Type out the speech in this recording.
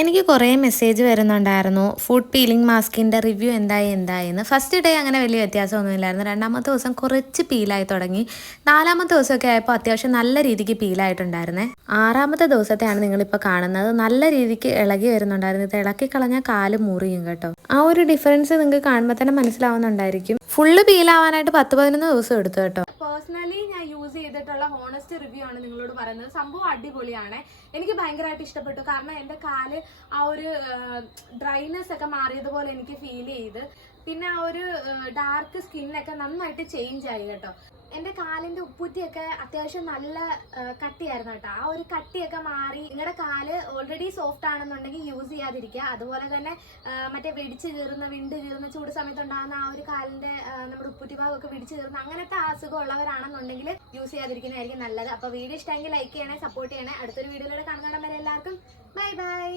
എനിക്ക് കുറേ മെസ്സേജ് വരുന്നുണ്ടായിരുന്നു ഫുഡ് പീലിംഗ് മാസ്കിൻ്റെ റിവ്യൂ എന്തായെന്ന്. ഫസ്റ്റ് ഡേ അങ്ങനെ വലിയ വ്യത്യാസമൊന്നുമില്ലായിരുന്നു. രണ്ടാമത്തെ ദിവസം കുറച്ച് പീലായി തുടങ്ങി. നാലാമത്തെ ദിവസമൊക്കെ ആയപ്പോൾ അത്യാവശ്യം നല്ല രീതിക്ക് പീലായിട്ടുണ്ടായിരുന്നേ. ആറാമത്തെ ദിവസത്തെയാണ് നിങ്ങളിപ്പോൾ കാണുന്നത്. നല്ല രീതിക്ക് ഇളകി വരുന്നുണ്ടായിരുന്നു. ഇത് ഇളക്കി കളഞ്ഞാൽ കാല് മുറിയും കേട്ടോ. ആ ഒരു ഡിഫറൻസ് നിങ്ങൾക്ക് കാണുമ്പോൾ തന്നെ മനസ്സിലാവുന്നുണ്ടായിരിക്കും. ഫുള്ള് പീലാവാനായിട്ട് 10-11 ദിവസം എടുത്തു കേട്ടോ. പേഴ്സണലി ഞാൻ യൂസ് ചെയ്തിട്ടുള്ള ഹോണസ്റ്റ് റിവ്യൂ ആണ് നിങ്ങളോട് പറയുന്നത്. സംഭവം അടിപൊളിയാണ്. എനിക്ക് ഭയങ്കരമായിട്ട് ഇഷ്ടപ്പെട്ടു. കാരണം എൻ്റെ കാല് ആ ഒരു ഡ്രൈനെസ് ഒക്കെ മാറിയതുപോലെ എനിക്ക് ഫീൽ ചെയ്ത്. പിന്നെ ആ ഒരു ഡാർക്ക് സ്കിന്നൊക്കെ നന്നായിട്ട് ചേഞ്ച് ആയി കേട്ടോ. എൻ്റെ കാലിൻ്റെ ഉപ്പൂറ്റിയൊക്കെ അത്യാവശ്യം നല്ല കട്ടിയായിരുന്നു കേട്ടോ. ആ ഒരു കട്ടിയൊക്കെ മാറി. നിങ്ങളുടെ കാല് ഓൾറെഡി സോഫ്റ്റ് ആണെന്നുണ്ടെങ്കിൽ യൂസ് ചെയ്യാതിരിക്കുക. അതുപോലെ തന്നെ മറ്റേ വിണ്ട് കീറുന്ന ചൂട് സമയത്ത് ഉണ്ടാകുന്ന ആ ഒരു കാലിൻ്റെ നമ്മുടെ ഉപ്പൂറ്റി ഭാഗമൊക്കെ വെടിച്ച് കീറുന്ന അങ്ങനത്തെ അസുഖം ഉള്ളവരാണെന്നുണ്ടെങ്കിൽ യൂസ് ചെയ്യാതിരിക്കുന്നതായിരിക്കും നല്ലത്. അപ്പോൾ വീഡിയോ ഇഷ്ടമെങ്കിൽ ലൈക്ക് ചെയ്യണേ, സപ്പോർട്ട് ചെയ്യണേ. അടുത്തൊരു വീഡിയോയിലൂടെ കാണുന്നിടം വരെ എല്ലാവർക്കും ബൈ ബൈ.